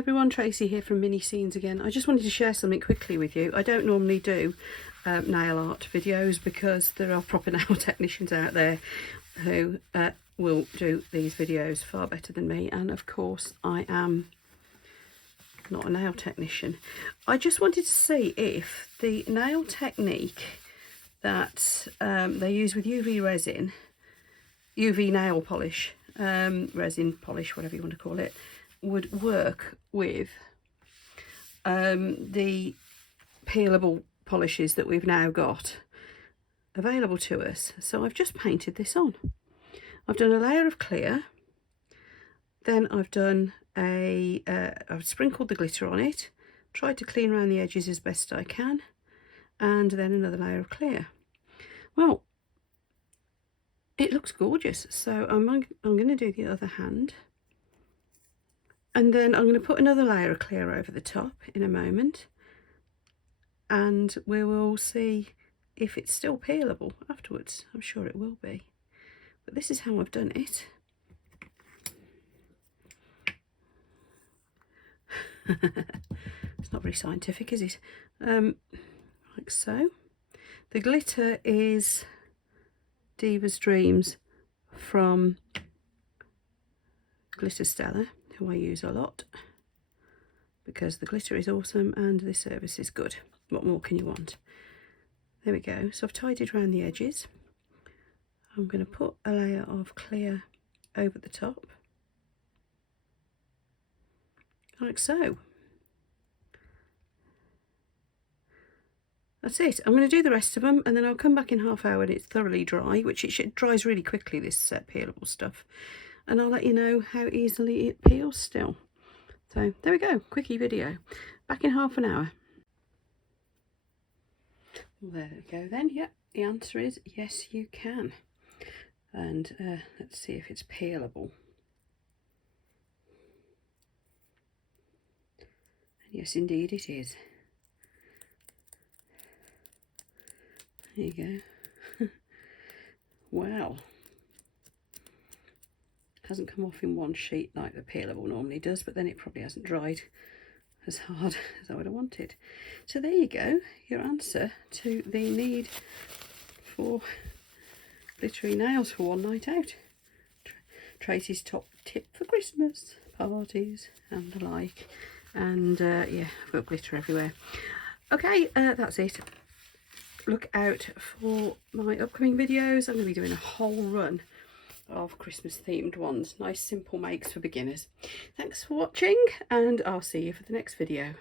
everyone, Tracy here from Mini Scenes again. I just wanted to share something quickly with you. I don't normally do nail art videos because there are proper nail technicians out there who will do these videos far better than me, and of course I am not a nail technician. I just wanted to see if the nail technique that they use with UV resin, UV nail polish, resin polish, whatever you want to call it, would work with the peelable polishes that we've now got available to us. So I've just painted this on. I've done a layer of clear, then I've done I've sprinkled the glitter on it, tried to clean around the edges as best I can, and then another layer of clear. Well, it looks gorgeous, so I'm going to do the other hand, and then I'm going to put another layer of clear over the top in a moment, and we will see if it's still peelable afterwards. I'm sure it will be, but this is how I've done it. It's not very scientific, is it? Like so. The glitter is Diva's Dreams from Glitter Stella, who I use a lot because the glitter is awesome and the service is good. What more can you want? There we go. So I've tidied around the edges. I'm going to put a layer of clear over the top, like so. That's it. I'm going to do the rest of them, and then I'll come back in half hour when it's thoroughly dry, which it dries really quickly, this peelable stuff, and I'll let you know how easily it peels still. So there we go, quickie video. Back in half an hour. Well, there we go then. Yep, the answer is yes, you can. And let's see if it's peelable. And yes, indeed it is. There you go. Wow. Hasn't come off in one sheet like the peelable normally does, but then it probably hasn't dried as hard as I would have wanted. So there you go, your answer to the need for glittery nails for one night out. Tracy's top tip for Christmas parties and the like. And yeah, I've got glitter everywhere. Okay, that's it. Look out for my upcoming videos. I'm going to be doing a whole run of Christmas themed ones. Nice simple makes for beginners. Thanks for watching, and I'll see you for the next video.